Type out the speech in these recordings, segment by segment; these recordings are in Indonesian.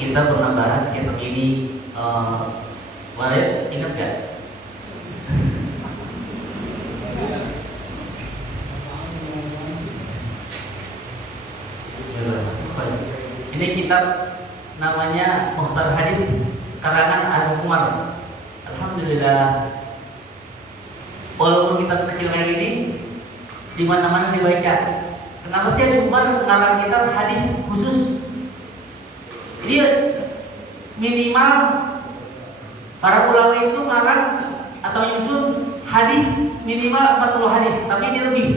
kita pernah bahas kitab ini. Walid ingat gak? Ini kitab namanya Mukhtar Hadis karangan Abu Umar. Alhamdulillah, walaupun kitab kecil kayak gini di mana-mana dibaca. Kenapa sih Abu Umar ngarang kitab hadis khusus? Jadi minimal para ulama itu ngarang atau nyusun hadis minimal 40 hadis, tapi ini lebih.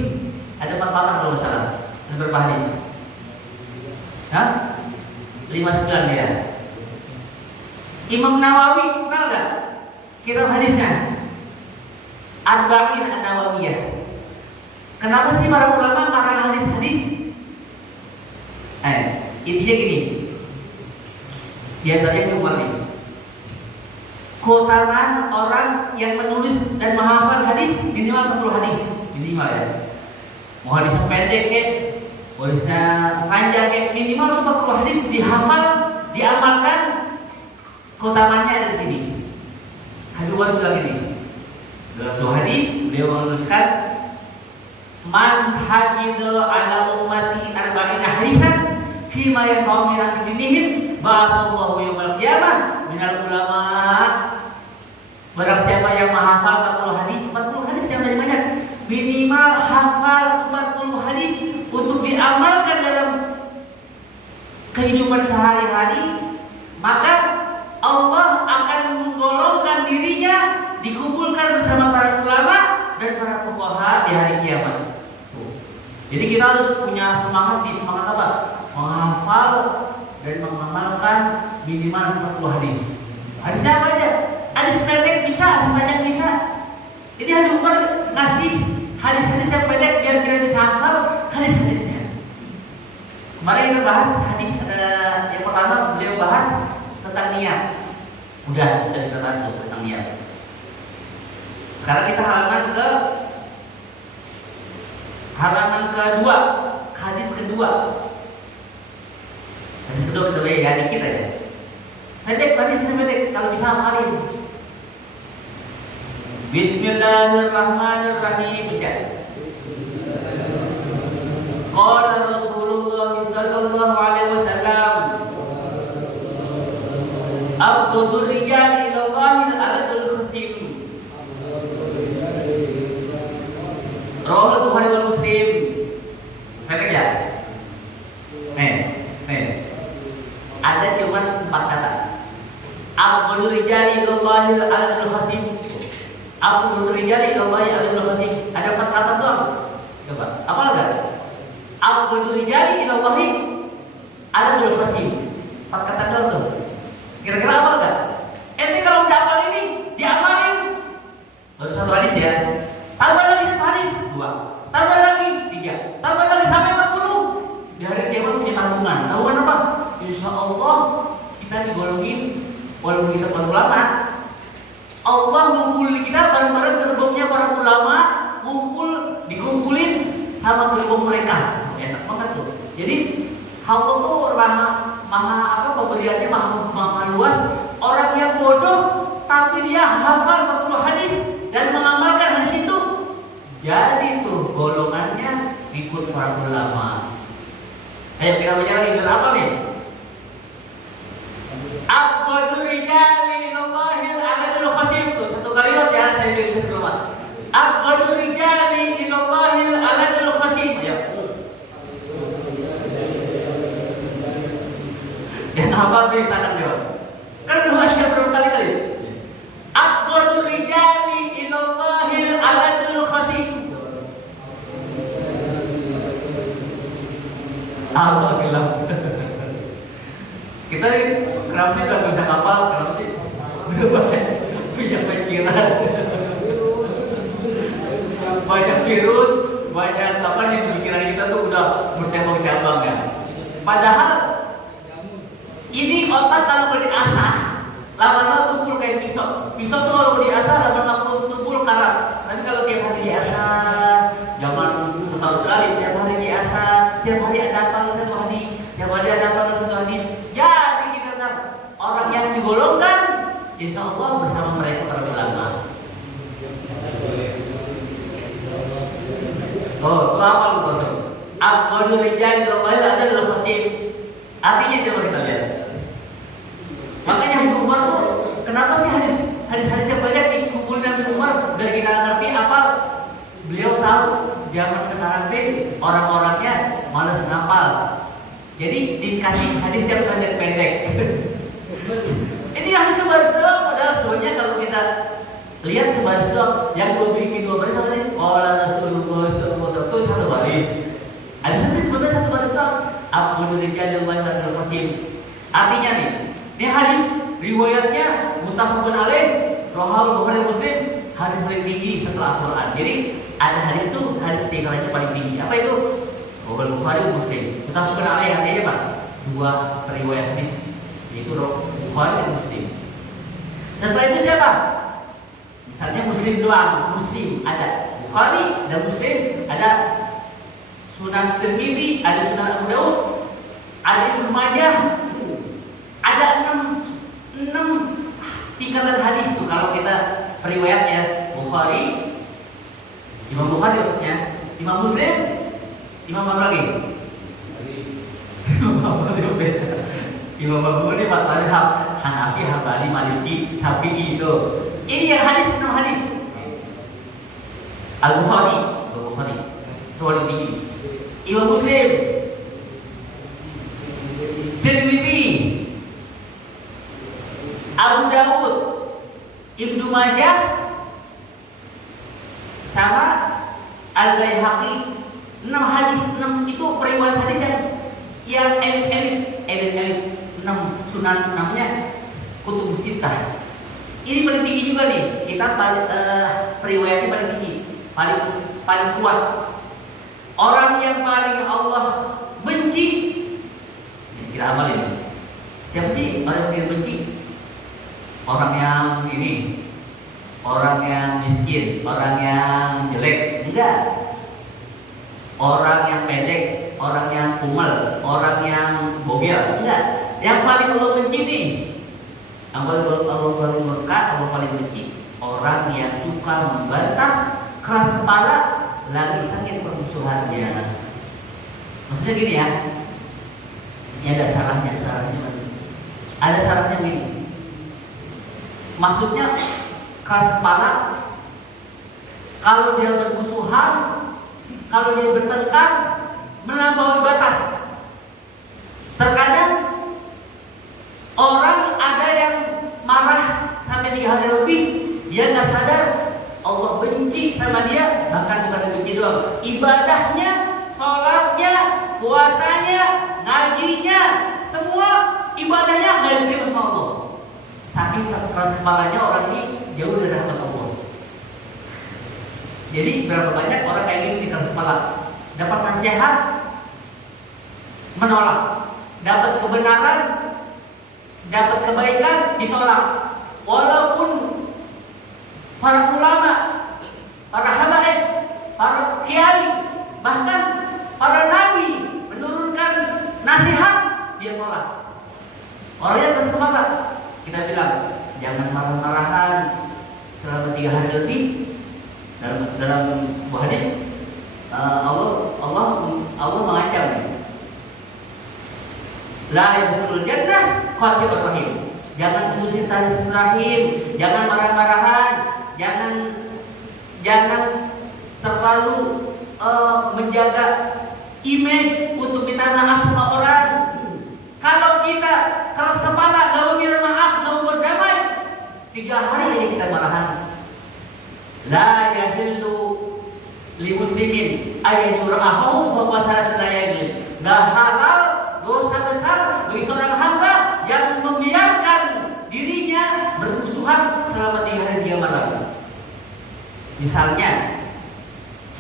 Ada 4 kalau nggak salah. Ada berapa hadis? Hah? 59 ya. Imam Nawawi kenal nggak kitab hadisnya? Arba'in An-Nawawiyah. Kenapa sih para ulama ngarang hadis-hadis? Intinya gini. Biasanya Umar nih. Keutamaan orang yang menulis dan menghafal hadis minimal 40 hadis minimal ya. Mau hadisnya pendek ya, hadisnya panjang ya, minimal 40 hadis dihafal, diamalkan. Keutamaannya ada di sini. Habib Umar bilang ini dalam sebuah hadis beliau menuliskan, man hafidha ala ummati arba'ina hadisan fima yanfa'u min dinihim ba'athallahu yawmal qiyamah minal ulama. Barang siapa yang menghafal 40 hadis yang banyak, minimal hafal 40 hadis untuk diamalkan dalam kehidupan sehari-hari, maka Allah akan menggolongkan dirinya, dikumpulkan bersama para ulama dan para fuqaha di hari kiamat. Jadi kita harus punya semangat apa? Menghafal dan mengamalkan minimal 40 hadis. Hadisnya apa aja? Hadis pendek bisa, hadis panjang bisa. Jadi Habib Umar ngasih hadis-hadis yang pendek biar kita bisa hafal hadis-hadisnya. Kemarin kita bahas hadis, ada yang pertama beliau bahas tentang niat. Udah kita bahas tuh tentang niat. Sekarang kita halaman kedua, hadis kedua. Hadis kedua kita ya dikit aja. Pendek, hadisnya pendek, kalau bisa hafalin. Bismillahirrahmanirrahim. Qala Rasulullah sallallahu alaihi wasallam, abghadur rijali ila Allahi al-adul khasim. Rawahul Bukhari wal Muslim. Pendek ya? Ada cuma 4 kata. Abghadur rijali ila Allahi al-adul khasim. Abghadur rijali ila Allahi al-adul khasim. Ada 4 kata doang. Coba, apa enggak? Abghadur rijali ila Allahi al-adul khasim. 4 kata doang tuh. Kira-kira apa enggak? Ente kalau udah hafal ini, diamalin. Baru 1 hadis ya. Tambah lagi 1 hadis, 2. Tambah lagi 3. Tambah lagi sampai 40. Di hari kiamat punya tabungan. Tabungan apa? Insya Allah kita digolongin, walaupun kita bukan ulama, Allah ngumpulin kita bareng-bareng gerbongnya para ulama, dikumpulin sama gerbong mereka. Enak banget tuh. Jadi Allah tuh maha pemberiannya maha luas. Orang yang bodoh tapi dia hafal 40 hadis dan mengamalkan hadis itu, jadi tuh golongannya ikut para ulama. Ayo kita baca lagi berapa nih? Abghadur rijali ilallahi al-adul khasim. Tuh 1 kalimat ya, saya jadi 1 kalimat. Abghadur rijali ilallahi al-adul khasim. Ayo. Yang apa tuh yang tangan jawab? Kan 2 syar berapa kali? Abghadur rijali ilallahi al-adul khasim. Allah gelap. Kita kenapa sih udah bisa kapal? Kenapa sih? Udah banyak punya pikiran, banyak virus, banyak apa nih pikiran kita tuh udah bercabang-cabang ya. Padahal ini otak kalau diasah lama-lama tumpul kayak pisau. Pisau tuh kalau diasah lama-lama tumpul karat. Tapi kalau tiap hari diasah, zaman setahun sekali tiap hari diasah, tiap hari ada hafal 1 hadis, tiap hari ada hafal 1 hadis. Jadi kita orang yang digolongkan, insya Allah bersama mereka para ulama. Oh, itu apa lu kosong? Abdul Rijal adalah khasim. Artinya coba kita lihat. Makanya Ibnu Umar tuh kenapa sih hadis-hadis yang banyak dikumpulin Ibnu Umar biar kita ngerti apa? Beliau tahu zaman sekarang ini orang-orangnya malas ngapal. Jadi dikasih hadis yang pendek-pendek. Ini hadis sebaris doang, padahal sebenarnya kalau kita lihat sebaris doang, yang gue bikin 2 baris apa sih? Rasulullah SAW itu 1 baris. Hadis sebenarnya 1 baris doang. Abdul Rijal adalah khasim. Artinya nih, ini hadis riwayatnya muttafaqun alaih, Rawahu Bukhari Muslim, hadis paling tinggi setelah Al-Quran. Jadi ada hadis tuh, hadis tinggalannya paling tinggi. Apa itu? Rawahu Bukhari Muslim. Muttafaqun alaih artinya apa? 2 riwayat hadis, yaitu Bukhari dan Muslim. Setelah itu siapa? Misalnya Muslim doang, Muslim ada Bukhari dan Muslim, ada Sunan Tirmidzi, ada Sunan Abu Daud, ada Ibnu Majah, ada 6 tingkatan hadis tuh kalau kita periwayatnya Bukhari, Imam Bukhari maksudnya, Imam Muslim, Imam apa lagi? Imam Abu ini mazhab Hanafi, Hambali, Maliki, Syafi'i itu. Ini yang hadis 6 hadis. Al-Bukhari, itu paling tinggi. Imam Muslim, Tirmidzi, Abu Daud, Ibnu Majah, sama Al-Baihaqi. 6 hadis, 6 itu periwayat hadis yang elit, 6 sunan namanya Kutubus Sittah. Ini paling tinggi juga nih. Kita periwayatnya paling tinggi, paling kuat. Orang yang paling Allah benci, kita amal ini. Siapa sih orang yang benci? Orang yang ini, orang yang miskin, orang yang jelek, enggak. Orang yang pendek, orang yang kumal, orang yang bogel, enggak. Yang paling Allah benci nih, Allah paling murka, Allah paling benci orang yang suka membantah, keras kepala, lagi sakit permusuhannya. Maksudnya gini ya, ini ada salahnya mana? Ada syaratnya gini. Maksudnya keras kepala, kalau dia bermusuhan, kalau dia bertengkar, melampaui batas. Terkadang orang ada yang marah sampai 3 hari lebih, dia nggak sadar Allah benci sama dia, bahkan bukan benci doang, ibadahnya, sholatnya, puasanya, ngajinya, semua ibadahnya nggak diterima sama Allah. Saking keras kepalanya orang ini jauh dari rahmat Allah. Jadi berapa banyak orang kayak gini keras kepala, dapat nasihat, menolak, dapat kebenaran, dapat kebaikan, ditolak. Walaupun para ulama, para habaib, para kiai, bahkan para nabi menurunkan nasihat, dia tolak. Orangnya keras kepala. Kita bilang jangan marah-marahan selama 3 hari lebih. Dalam sebuah hadis Allah mengancam nih, la yadkhulul jannah qatilur rahim. Jangan putusin tali silaturahim, jangan marah-marahan, jangan terlalu menjaga image untuk minta maaf sama orang. Kalau kita keras kepala, nggak mau minta maaf, nggak mau berdamai, 3 hari aja kita marahan. La yahillu li muslimin ayyajura ahahu fa qatala la yahil. Nggak halal, dosa besar bagi seorang hamba yang membiarkan dirinya bermusuhan selama 3 hari 3 malam. Misalnya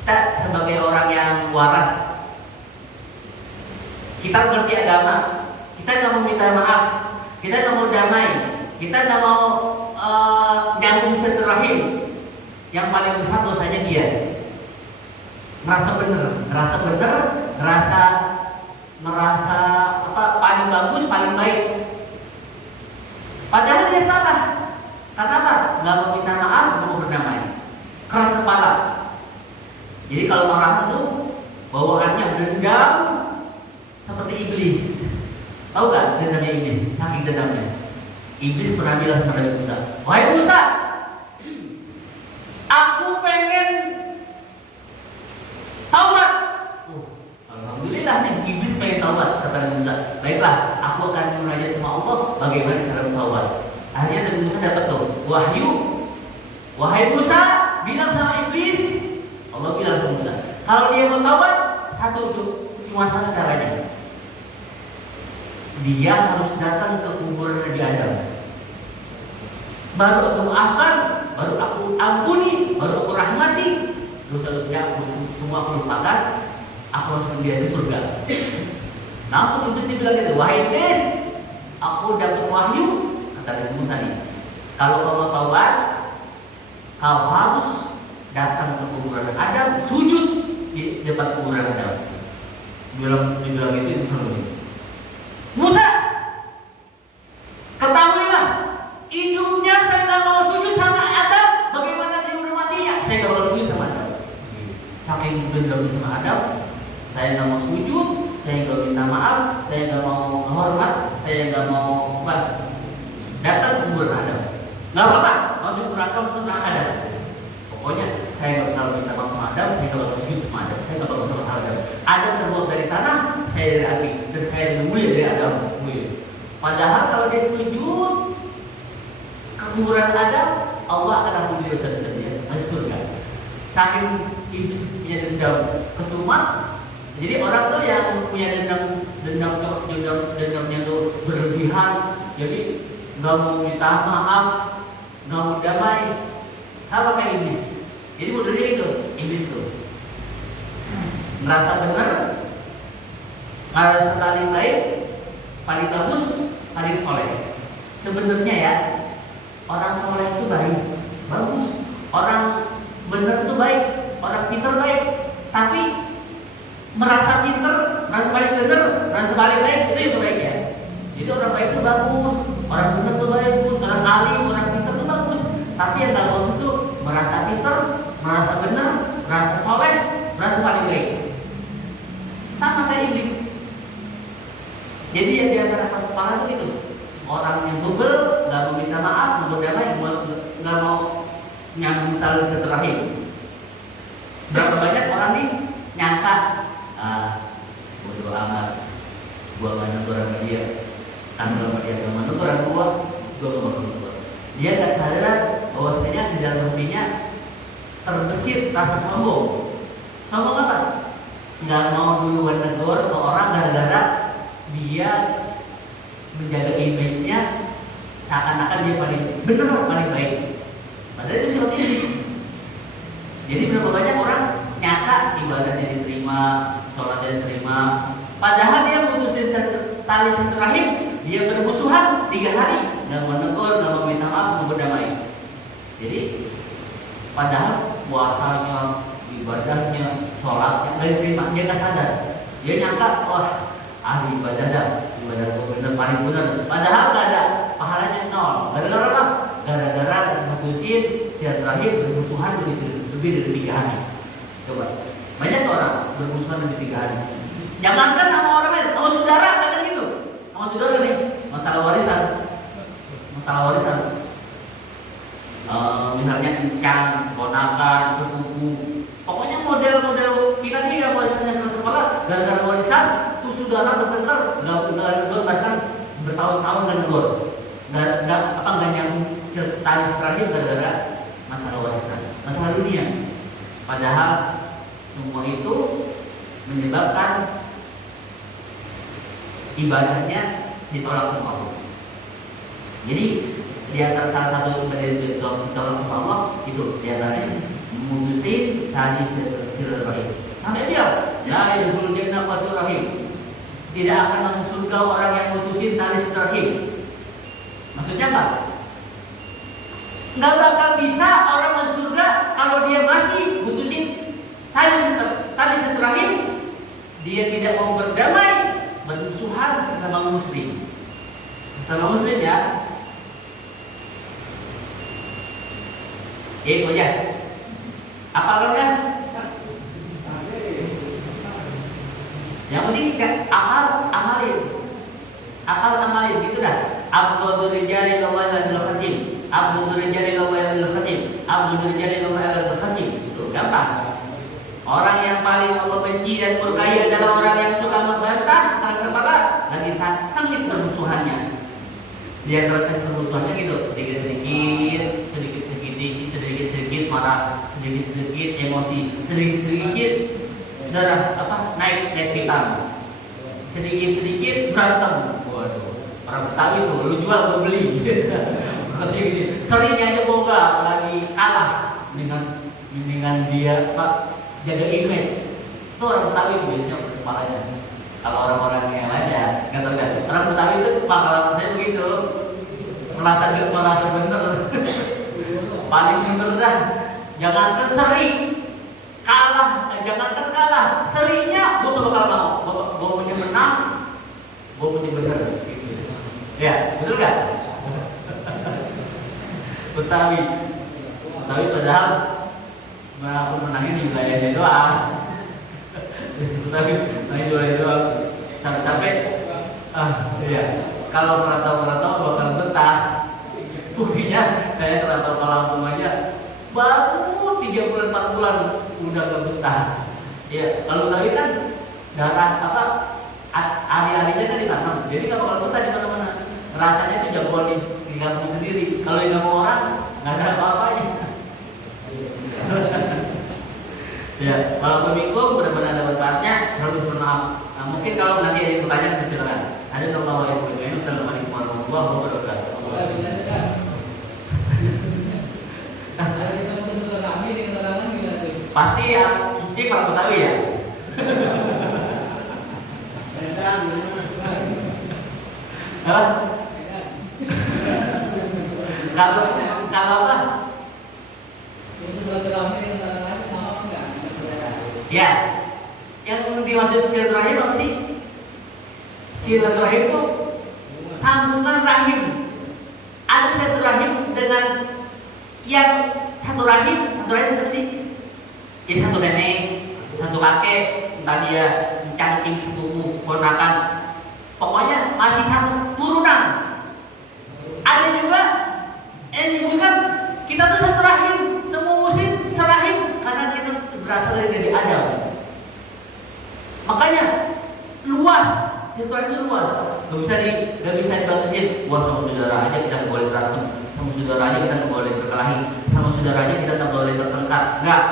kita sebagai orang yang waras, kita mengerti agama, kita nggak mau minta maaf, kita nggak mau damai, kita nggak mau nyambung silaturahim. Yang paling besar dosanya dia merasa benar, merasa apa paling bagus, paling baik. Padahal dia salah. Karena apa? Nggak mau minta maaf, nggak mau berdamai. Keras kepala. Jadi kalau marah itu bawaannya dendam seperti iblis. Tahu gak dendamnya iblis? Saking dendamnya. Iblis pernah bilang kepada Nabi Musa, "Wahai Musa, aku pengen taubat." Alhamdulillah nih, iblis pengen taubat, kata Nabi Musa. Baiklah, aku akan munajat sama Allah bagaimana cara bertaubat. Akhirnya Nabi Musa dapat tuh wahyu. Wahai Musa, bilang sama iblis. Allah bilang sama Musa, kalau dia mau taubat, cuma satu caranya. Dia harus datang ke kuburan Nabi Adam. Baru aku maafkan, baru aku ampuni, baru aku rahmati. Dosa-dosanya aku semua aku lupakan. Aku harus dia di surga. Langsung iblis dibilang gitu, wahai iblis, aku dapat wahyu, kata Nabi Musa nih. Kalau kau mau taubat, kau harus datang ke kuburan Adam, sujud di depan kuburan Adam. Dibilang itu seru. Musa, ketahuilah, hidupnya saya nggak mau sujud sama Adam. Bagaimana dia udah matinya? Saya nggak mau sujud sama Adam. Saking dendam sama Adam, saya nggak mau sujud, saya nggak minta maaf, saya nggak mau menghormat, saya nggak mau apa? Datang ke kuburan Adam. Nggak apa-apa, masuk neraka ada. Pokoknya saya nggak bakal minta maaf sama Adam, saya nggak bakal sujud sama Adam, saya nggak bakal sama Adam. Adam terbuat dari tanah, saya dari api, dan saya lebih mulia dari Adam. Padahal kalau dia sujud ke kuburan Adam, Allah akan ampuni dosa-dosa dia, masuk surga. Saking iblis punya dendam kesumat, jadi orang tuh yang punya dendamnya tuh berlebihan, jadi nggak mau minta maaf, nggak mau damai, sama kayak iblis. Jadi modelnya gitu, iblis tuh merasa benar, merasa paling baik, paling bagus, paling soleh. Sebenarnya ya, orang soleh itu baik, bagus. Orang benar itu baik, orang pintar baik. Tapi merasa pintar, merasa paling benar, merasa paling baik, itu yang terbaik ya. Jadi orang baik itu bagus, orang benar itu bagus, orang alim, orang pintar itu bagus. Tapi yang gak bagus itu merasa pintar, merasa benar, merasa soleh, merasa paling baik. Sama kayak iblis. Jadi yang di antara atas kepala itu orang yang bebel, nggak mau minta maaf, nggak mau damai, nggak mau nyambung tali silaturahim. Berapa banyak orang nih nyangka, bodoh amat, gua nggak negur sama dia, asal sama dia nggak negur sama gua nggak mau negur. Dia nggak sadar bahwasanya di dalam hatinya terbesit rasa sombong. Sombong apa? Nggak mau duluan negur ke orang gara-gara dia menjaga image-nya seakan-akan dia paling benar, paling baik. Padahal itu sifat iblis. Jadi berapa banyak orang nyata ibadahnya diterima, sholatnya diterima, padahal dia putusin tali silaturahim, dia bermusuhan 3 hari, nggak mau negur, nggak mau minta maaf, nggak berdamai. Jadi padahal puasanya, ibadahnya, sholatnya nggak diterima, dia nggak sadar. Dia nyangka, wah ahli ibadah dah, ibadah benar paling benar. Padahal nggak ada, pahalanya 0. Gara-gara apa? Gara-gara putusin silaturahim bermusuhan lebih dari 3 hari. Coba, banyak orang bermusuhan lebih 3 hari. Jangankan sama orang lain, sama saudara kadang gitu. Sama saudara nih, masalah warisan. Misalnya encang, ponakan, sepupu. Pokoknya model-model kita nih yang warisannya ke sekolah, gara-gara warisan, tuh saudara bertengkar, nggak negur bahkan bertahun-tahun nggak negur, nggak nyambung tali terakhir gara-gara masalah warisan, masalah dunia. Padahal semua itu menyebabkan ibadahnya ditolak sama Allah. Jadi di antara salah satu ibadah ditolak sama Allah itu diantaranya memutusin tali silaturahim. Sampai dia la yadkhulul jannah qatur rahim. Tidak akan masuk surga orang yang mutusin tali silaturahim. Maksudnya apa? Nggak bakal bisa orang masuk surga kalau dia masih mutusin tali silaturahim. Dia tidak mau berdamai, bermusuhan sesama muslim. Sesama muslim ya. Ya itu aja. Apa kan? Yang penting amalin gitu dah. Abdul rijali lawal khasim. Abdul rijali lawal khasim. Abdul rijali lawal khasim. Itu gampang. Orang yang paling Allah benci dan murkai adalah orang yang suka membantah keras kepala, lagi sengit bermusuhannya. Dia terasa bermusuhannya gitu, sedikit marah, sedikit emosi, sedikit darah naik pitam, sedikit berantem. Waduh, orang Betawi tuh, lu jual gue beli. Seringnya aja boga, apalagi kalah dengan dia jaga image. Itu orang Betawi tuh biasanya kesepakanya. Kalau orang-orang yang lain ya nggak tahu kan. Orang Betawi itu kalau saya begitu merasa bener. Paling bener dah. Jangankan sering kalah, seringnya gue gak bakal mau. Gue punya menang, gue punya bener. Gitu. Ya, betul gak? Betawi padahal aku menangnya di wilayahnya doang. Betawi menangnya di wilayahnya doang. Sampai iya. Kalau merantau bakal betah. Buktinya saya merantau ke Lampung aja baru 3 bulan 4 bulan udah gak betah. Ya, kalau tadi kan darah ari-arinya kan ditanam. Jadi gak bakal betah di mana-mana. Rasanya itu jagoan di kampung sendiri. Kalau yang mau orang nggak ada apa-apanya. Ya, walaupun bingung benar-benar ada manfaatnya, harus bermaaf. Nah, mungkin kalau nanti ada pertanyaan silakan. Ada nomor yang berikutnya. Assalamualaikum warahmatullahi wabarakatuh. Pasti ya, cicing kalau Betawi ya. Kalau apa? Ya, yang dimaksud silaturahim apa sih? Silaturahim itu sambungan rahim. Ada silaturahim dengan yang satu rahim itu sih? Jadi satu nenek, satu kakek, entah dia cacing sepupu, ponakan, pokoknya masih satu turunan. Ada juga yang menyebutkan kita tuh satu rahim, semua muslim serahim karena kita berasal dari Adam. Makanya luas, silaturahim itu luas. Gak bisa dibatasin. Wah, sama saudara aja kita nggak boleh berantem, sama saudara aja kita nggak boleh berkelahi, sama saudara aja kita nggak boleh bertengkar. Enggak.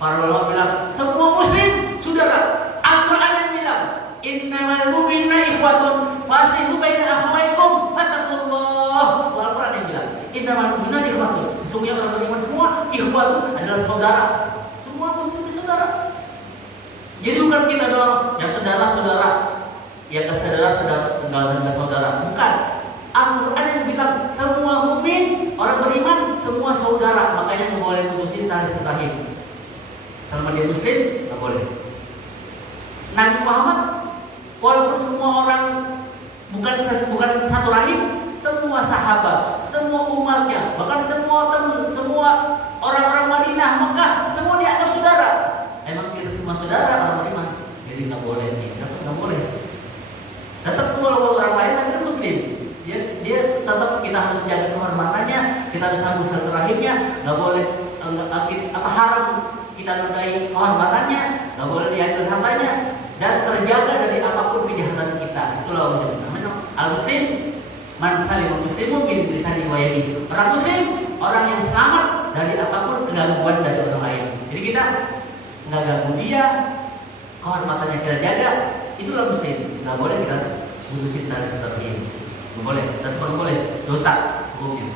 Para ulama bilang semua muslim saudara. Al-Quran yang bilang innamal mu'minuna ikhwatun faslihu baina akhawaykum fattaqullah. Al-Quran yang bilang innamal mu'minuna ikhwatun. Sesungguhnya orang beriman semua ikhwatun adalah saudara. Semua muslim itu saudara. Jadi bukan kita doang yang saudara-saudara, yang saudara saudara. Bukan. Al-Quran yang bilang semua mukmin, orang beriman semua saudara. Makanya nggak boleh putusin tali silaturahim. Selama dia muslim, nggak boleh. Nabi Muhammad, walaupun semua orang bukan satu rahim, semua sahabat, semua umatnya, bahkan semua teman, semua orang-orang Madinah, Mekah, semua dianggap saudara. Emang kita semua saudara orang beriman, jadi nggak boleh nih, nggak boleh. Tetap walaupun orang lain tapi kan muslim, dia tetap kita harus jaga kehormatannya, kita harus sambung silaturahimnya, nggak boleh haram kita nodai kehormatannya, nggak boleh diambil hartanya, dan terjaga dari apapun kejahatan kita. Itulah namanya al-muslim man salim muslimu min lisani wa yadihi. Orang muslim orang yang selamat dari apapun gangguan dari orang lain. Jadi kita nggak ganggu dia, kehormatannya kita jaga. Itulah muslim. Nggak boleh kita putusin tali silaturahim. Nggak boleh, tetap boleh, dosa hukumnya.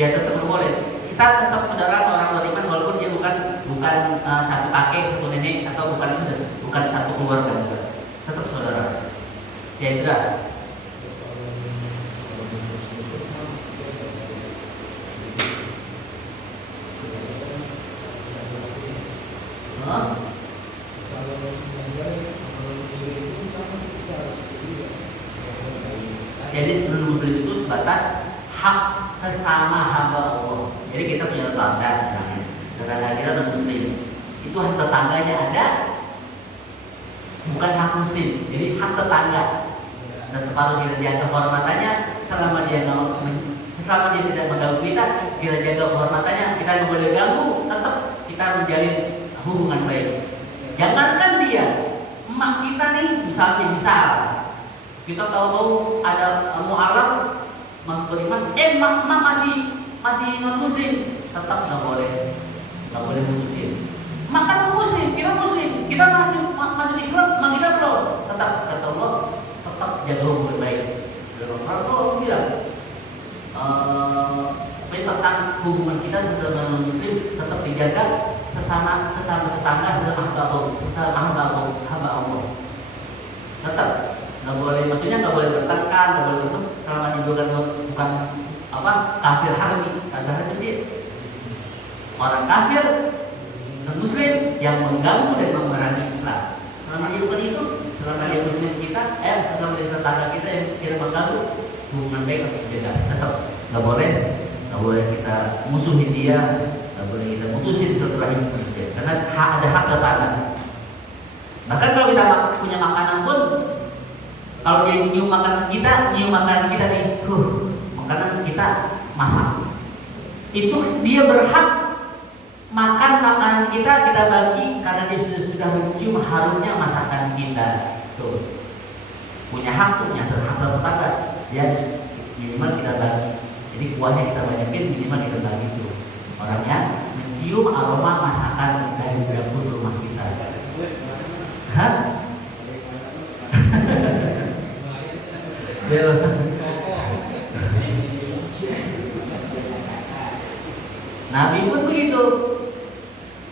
Ya tetap boleh. Kita tetap saudara orang beriman walaupun dia bukan satu kakek, satu nenek atau bukan satu keluarga juga. Tetap saudara. Ya itu dah. Jadi sebelum muslim itu sebatas hak sesama hamba Allah. Jadi kita punya tetangga, tetangga kita non muslim, itu hak tetangganya ada, bukan hak muslim. Jadi hak tetangga tetap harus kita jaga kehormatannya selama dia tidak mengganggu kita jaga kehormatannya, kita nggak boleh ganggu, tetap kita menjalin hubungan baik. Jangankan dia, emak kita nih misalnya kita tahu ada mualaf masuk beriman, emak masih non muslim, tetap nggak boleh muslim. Makan muslim, kita masih masuk Islam, emak kita belum, tetap kata Allah, tetap jaga hubungan baik. Kalau bilang tentang hubungan kita sesama non muslim tetap dijaga, sesama tetangga, sesama hamba Allah, tetap nggak boleh, maksudnya nggak boleh bertengkar, nggak boleh itu selama dia bukan kafir harbi. Kafir harbi sih orang kafir non muslim yang mengganggu dan memerangi Islam. Selama dia bukan itu, selama dia muslim kita, selama dia tetangga kita yang tidak mengganggu, hubungan baik harus dijaga. Tetap nggak boleh kita musuhin dia, nggak boleh kita putusin silaturahim dia, karena ada hak tetangga. Bahkan kalau kita punya makanan pun, kalau dia nyium makanan kita nih, makanan kita masak, itu dia berhak makan makanan kita bagi, karena dia sudah mencium harumnya masakan kita. Tuh, punya hak tetangga, dia minimal kita bagi. Jadi kuahnya kita banyakin, minimal kita bagi tuh. Orangnya mencium aroma masakan dari dapur rumah kita. Hah? Nabi pun begitu,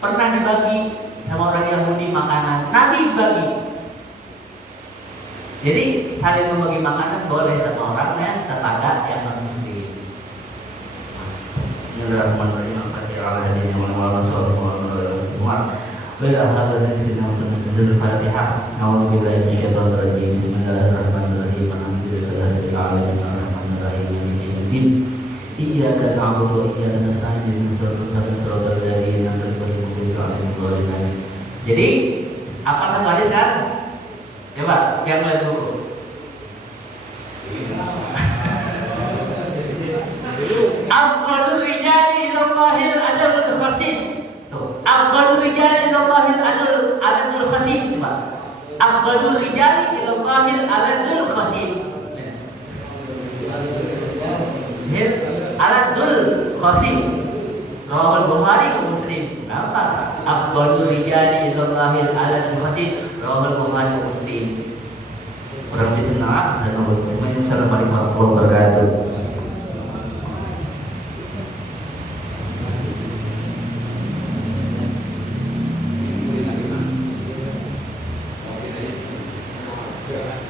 pernah dibagi sama orang Yahudi makanan, Nabi bagi. Jadi saling membagi makanan boleh sama orang yang tetangga yang non muslim. Bismillahirrahmanirrahim. Al-Fatihah. Al-Fatihah. A'udzubillahi minasyaitonir rajim. Bismillahirrahmanirrahim. Alhamdulillahirabbil alamin. Arrahmanirrahim. Maliki yaumiddin. Iyyaka na'budu wa iyyaka nasta'in. Ihdinas siratal ladzina an'amta 'alaihim. Jadi apa satu hadis kan? Coba yang mulai dulu. Afdalur rijali ilallahil adlul khasim. Tuh, afdalur rijali illallahil adlul khasim. Coba. Afdalur rijali illallahil adlul khasim. Aladul Qasim. Rawahul Bukhari wa Muslim. Apa? Afdalur rijali illallahil aladul Qasim. Rawahul Bukhari wa Muslim. Orang bismillah dan Assalamualaikum warahmatullahi wabarakatuh. Yeah.